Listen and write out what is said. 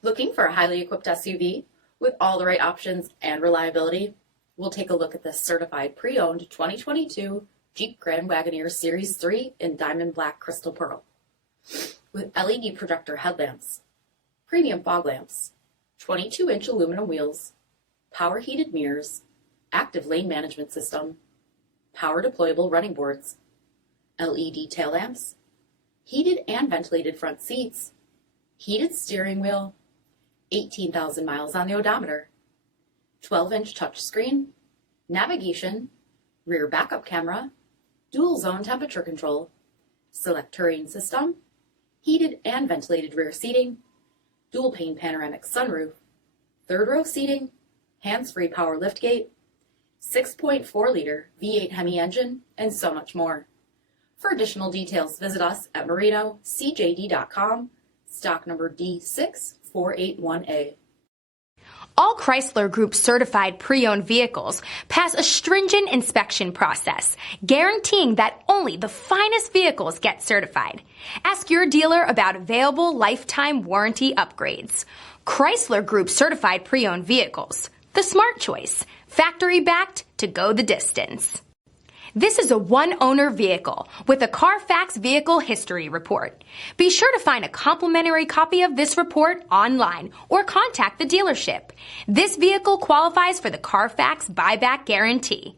Looking for a highly equipped SUV with all the right options and reliability? We'll take a look at this certified pre-owned 2022 Jeep Grand Wagoneer Series 3 in Diamond Black Crystal Pearl. With LED projector headlamps, premium fog lamps, 22-inch aluminum wheels, power heated mirrors, active lane management system, power deployable running boards, LED tail lamps, heated and ventilated front seats, heated steering wheel, 18,000 miles on the odometer, 12-inch touchscreen, navigation, rear backup camera, dual zone temperature control, select terrain system, heated and ventilated rear seating, dual pane panoramic sunroof, third row seating, hands-free power liftgate, 6.4-liter V8 Hemi engine, and so much more. For additional details, visit us at marinocjd.com, stock number D6481A. All Chrysler Group certified pre-owned vehicles pass a stringent inspection process, guaranteeing that only the finest vehicles get certified. Ask your dealer about available lifetime warranty upgrades. Chrysler Group certified pre-owned vehicles, the smart choice, factory backed to go the distance. This is a one-owner vehicle with a Carfax Vehicle History Report. Be sure to find a complimentary copy of this report online or contact the dealership. This vehicle qualifies for the Carfax Buyback Guarantee.